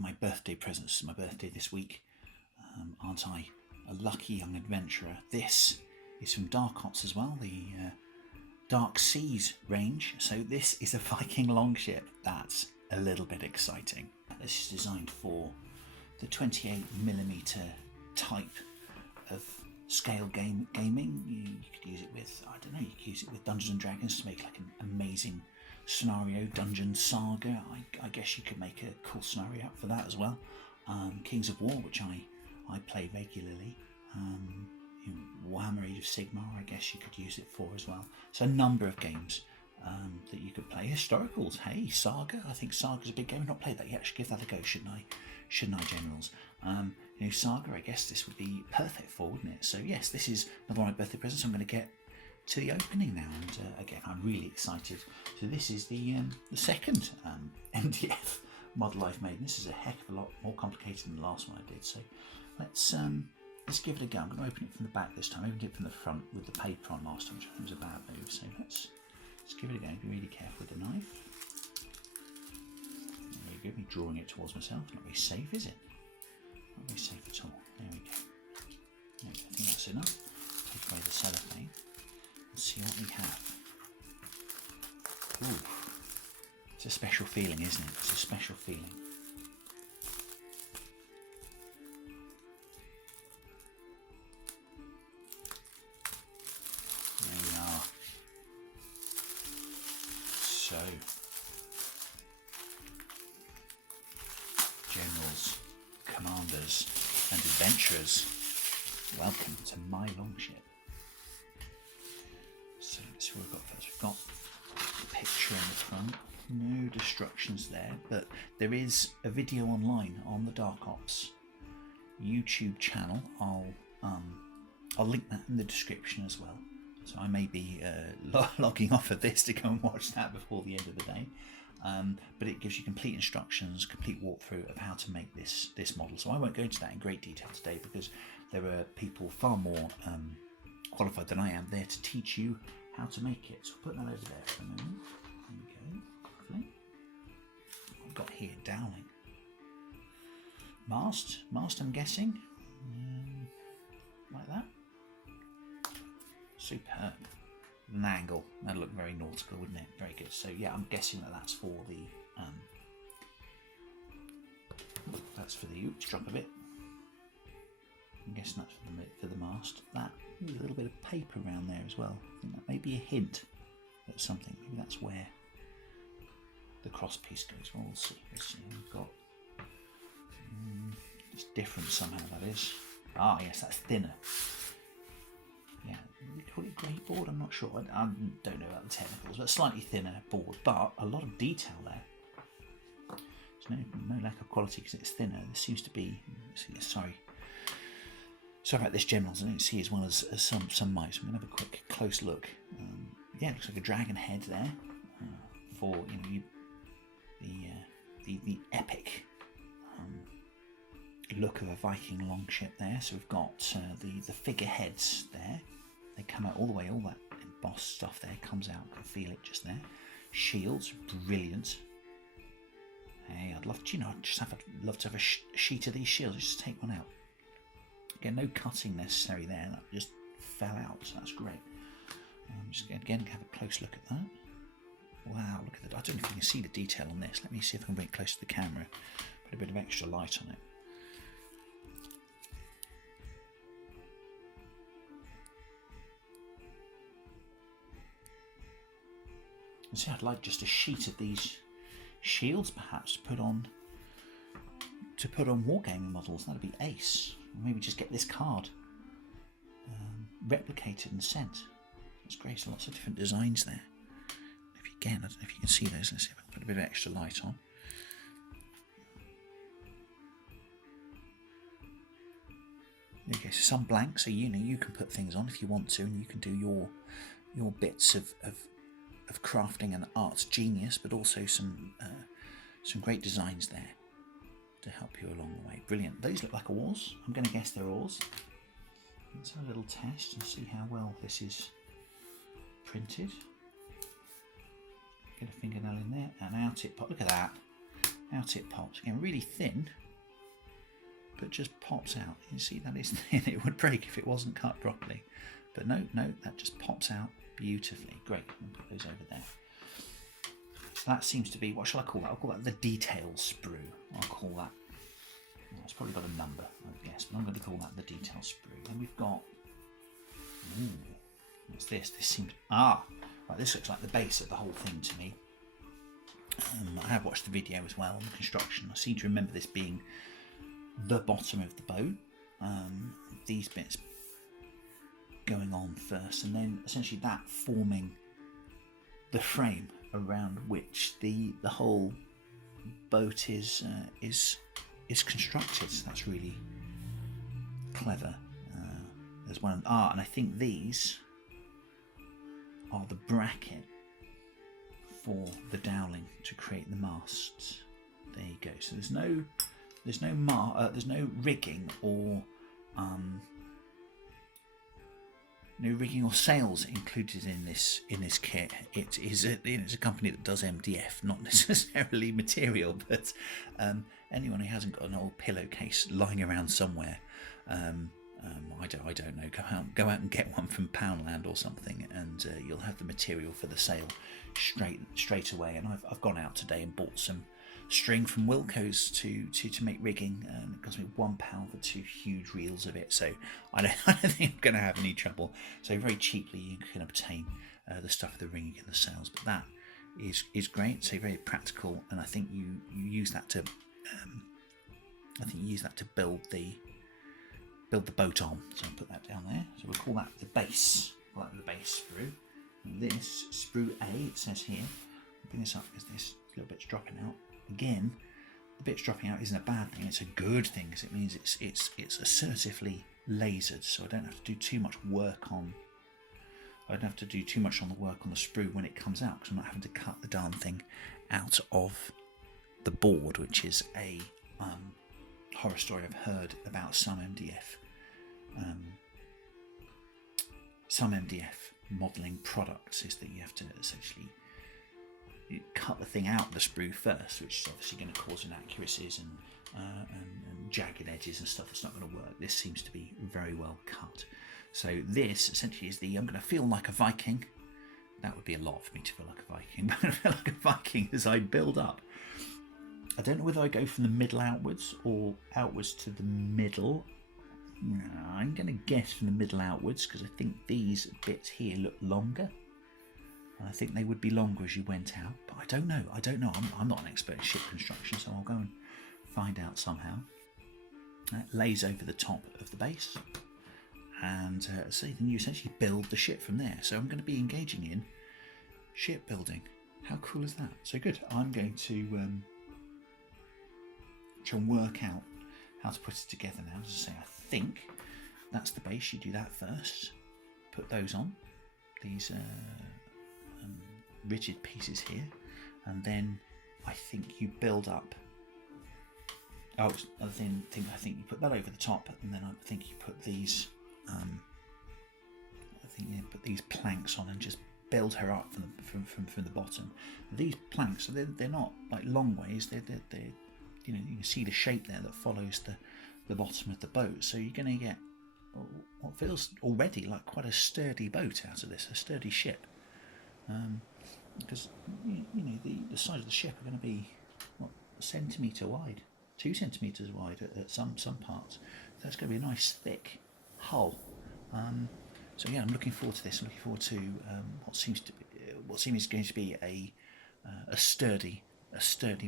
my birthday presents. It's my birthday this week. Aren't I a lucky young adventurer? This is from Dark Ops as well, the Dark Seas range. So this is a Viking Longship. That's a little bit exciting. This is designed for the 28mm type of scale gaming. You could use it with, I don't know, you could use it with Dungeons and Dragons to make like an amazing scenario, dungeon saga. I guess you could make a cool scenario out for that as well. Kings of War, which I play regularly. Warhammer Age of Sigmar, I guess you could use it for as well. So a number of games that you could play. Historicals, hey, Saga. I think Saga's a big game. I've not played that yet. I should give that a go, shouldn't I? Shouldn't I, Generals? Saga, I guess this would be perfect for, wouldn't it? So yes, this is another one of my birthday presents. I'm going to get to the opening now, and again, I'm really excited. So this is the second MDF model I've made. And this is a heck of a lot more complicated than the last one I did. So let's give it a go. I'm going to open it from the back this time. I opened it from the front with the paper on last time, which I think was a bad move. So let's give it a go. Be really careful with the knife. There we go. Me drawing it towards myself. Not very safe, is it? Not very safe at all. There we go. I think that's enough. Take away the cellophane and see what we have. Ooh. It's a special feeling, isn't it? It's a special feeling. There we are. So, generals, commanders, and adventurers, welcome to my longship. So let's see what we've got first. We've got the picture in the front. No destructions there, but there is a video online on the Dark Ops YouTube channel. I'll link that in the description as well. So I may be logging off of this to go and watch that before the end of the day. But it gives you complete instructions, complete walkthrough of how to make this model. So I won't go into that in great detail today because there are people far more qualified than I am there to teach you how to make it. So I'll put that over there for a moment. There we go. Lovely. What I've got here, Dowling. Mast, I'm guessing. Like that. Superb. An angle. That'd look very nautical, wouldn't it? Very good. So yeah, I'm guessing that that's for the oops, drop a bit. I'm guessing that's for the mast. That a little bit of paper around there as well. I think that may be a hint at something. Maybe that's where the cross piece goes. Well, we'll see. We've got it's different somehow. That is. Ah, yes, that's thinner. Yeah, we call it grey board. I'm not sure. I don't know about the technicals, but slightly thinner board, but a lot of detail there. There's no lack of quality because it's thinner. This seems to be. Sorry about this, Generals. I don't see as well as some might. So I'm going to have a quick close look. Yeah, it looks like a dragon head there for the epic look of a Viking longship there. So we've got the figureheads there. They come out all the way. All that embossed stuff there comes out. I can feel it just there. Shields, brilliant. Hey, I'd love to, love to have a sheet of these shields. Just take one out. Again, no cutting necessary there. That just fell out, so that's great. Just again have a close look at that. Wow, look at that. I don't know if you can see the detail on this. Let me see if I can bring it close to the camera. Put a bit of extra light on it. And see, I'd like just a sheet of these shields, perhaps, to put on wargaming models. That'd be ace. Or maybe just get this card replicated and sent. That's great. So lots of different designs there. Again, I don't know if you can see those. Let's see if I can put a bit of extra light on. Okay, so some blank, so you can put things on if you want to, and you can do your bits of crafting and art's genius, but also some great designs there to help you along the way. Brilliant. Those look like oars. I'm going to guess they're oars. Let's have a little test and see how well this is printed. Get a fingernail in there and out it pops. Look at that. Out it pops. Again, really thin, but just pops out. You see that is thin. It would break if it wasn't cut properly. But no, that just pops out beautifully. Great. I'll put those over there. So that seems to be, what shall I call that? I'll call that the detail sprue. I'll call that, well, it's probably got a number, I guess, but I'm going to call that the detail sprue. Then we've got, what's this? This seems, right, this looks like the base of the whole thing to me. I have watched the video as well on the construction. I seem to remember this being the bottom of the boat. These bits going on first, and then essentially that forming the frame around which the whole boat is constructed. So that's really clever. There's one, and I think these are the bracket for the dowling to create the masts. There you go. So there's no rigging or no rigging or sails included in this kit. It's a company that does MDF, not necessarily material, but anyone who hasn't got an old pillowcase lying around somewhere, I don't know. Go out and get one from Poundland or something, and you'll have the material for the sail straight away. And I've gone out today and bought some string from Wilko's to make rigging, and it cost me £1 for 2 huge reels of it. So I don't think I'm going to have any trouble. So very cheaply you can obtain the stuff for the rigging and the sails, but that is great. So very practical, and I think you use that to build the boat on. So I'll put that down there. So we'll call that the base. Call that the base sprue. And this sprue A, it says here. I'll bring this up because this little bit's dropping out. Again, the bits dropping out isn't a bad thing. It's a good thing because it means it's assertively lasered. So I don't have to do too much work on. I don't have to do too much on the work on the sprue when it comes out, because I'm not having to cut the darn thing out of the board, which is a horror story I've heard about some MDF modelling products, is that you have to essentially cut the thing out of the sprue first, which is obviously going to cause inaccuracies and jagged edges and stuff that's not going to work. This seems to be very well cut. So this essentially is I'm going to feel like a Viking. That would be a lot for me to feel like a Viking, but I'm going to feel like a Viking as I build up. I don't know whether I go from the middle outwards or outwards to the middle. I'm going to guess from the middle outwards, because I think these bits here look longer. And I think they would be longer as you went out, but I don't know. I'm not an expert in ship construction, so I'll go and find out somehow. That lays over the top of the base, and so then you essentially build the ship from there. So I'm going to be engaging in shipbuilding. How cool is that? So good. I'm going to try and work out how to put it together now. As I say, I think that's the base. You do that first. Put those on. These rigid pieces here, and then I think you build up. Oh, other thing. I think you put that over the top, and then I think you put these. I think you put these planks on and just build her up from the bottom. These planks, they're not like long ways. They're you can see the shape there that follows the bottom of the boat. So you're going to get what feels already like quite a sturdy boat out of this, a sturdy ship. Because the sides of the ship are going to be a centimetre wide, 2 centimetres wide at some parts. So it's going to be a nice thick hull. So yeah, I'm looking forward to this. I'm looking forward to what seems going to be a sturdy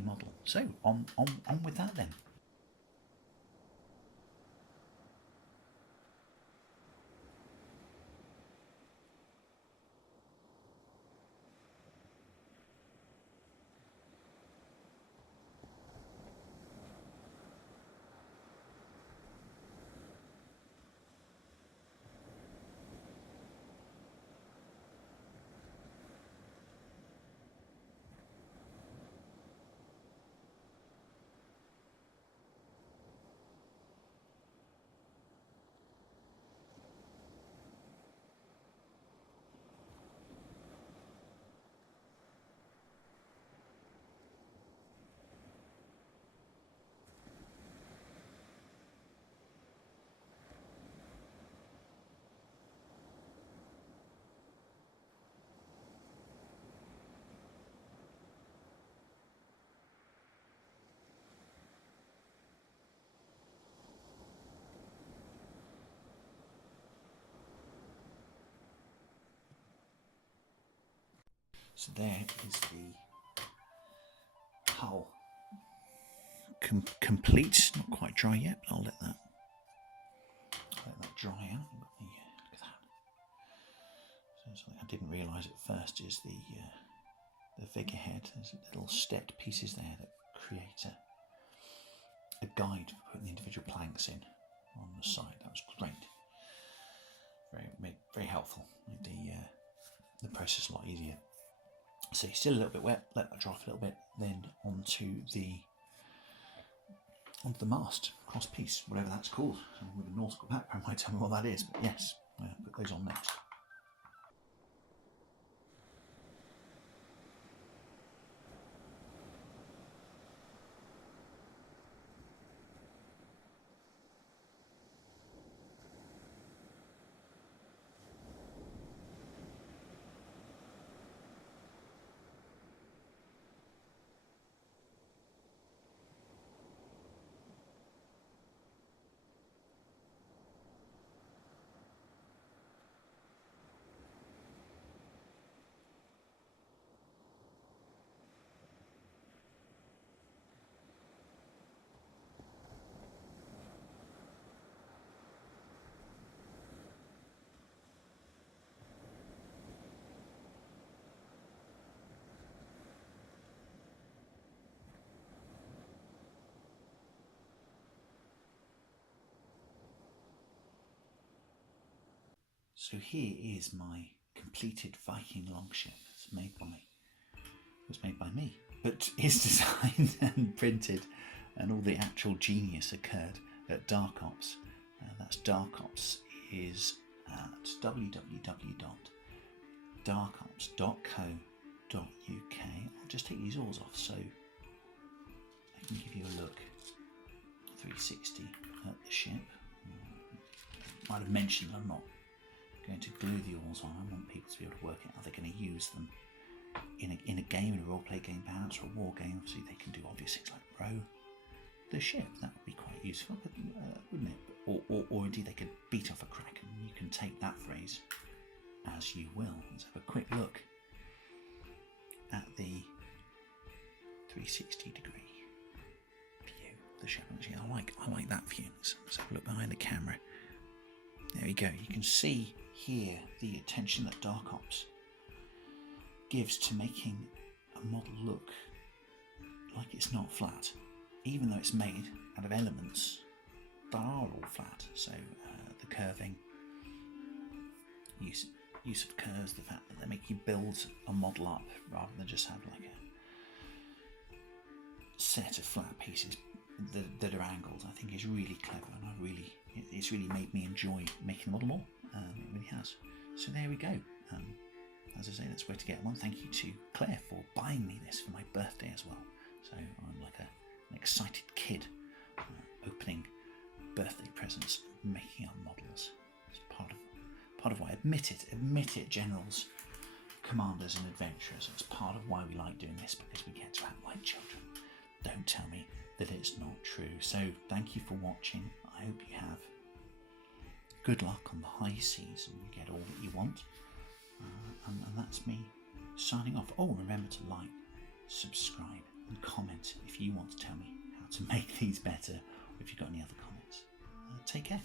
model. So on with that then. So there is the hull complete. Not quite dry yet, but I'll let that dry out. Look at that. So something I didn't realise at first is the figurehead. There's little stepped pieces there that create a guide for putting the individual planks in on the side. That was great. Very helpful. Made the process a lot easier. So you're still a little bit wet. Let that dry for a little bit. Then onto the mast, cross piece, whatever that's called. Someone with a nautical background might tell me what that is, but yes, I'll put those on next. So here is my completed Viking Longship. It's was made by me, but is designed and printed, and all the actual genius occurred at Dark Ops. That's Dark Ops is at www.darkops.co.uk. I'll just take these oars off so I can give you a look 360 at the ship. Might have mentioned I'm not going to glue the oars on. I want people to be able to work out how they're going to use them in a game, in a role-play game perhaps, or a war game. Obviously they can do obvious things like row the ship. That would be quite useful, wouldn't it? Or indeed they could beat off a kraken. You can take that phrase as you will. Let's have a quick look at the 360 degree view of the ship. Actually, I like that view. Let's have a look behind the camera. There we go. You can see here the attention that Dark Ops gives to making a model look like it's not flat, even though it's made out of elements that are all flat. So the curving, use of curves, the fact that they make you build a model up rather than just have like a set of flat pieces that are angled, I think is really clever, and it's really made me enjoy making the model more. It really has. So there we go. As I say, that's where to get one. Thank you to Claire for buying me this for my birthday as well. So I'm like an excited kid opening birthday presents, making up models. It's part of why admit it, generals, commanders, and adventurers. It's part of why we like doing this, because we get to act like children. Don't tell me that it's not true. So thank you for watching. I hope you have good luck on the high seas and you get all that you want. And that's me signing off. Oh, remember to like, subscribe, and comment if you want to tell me how to make these better, or if you've got any other comments. Take care.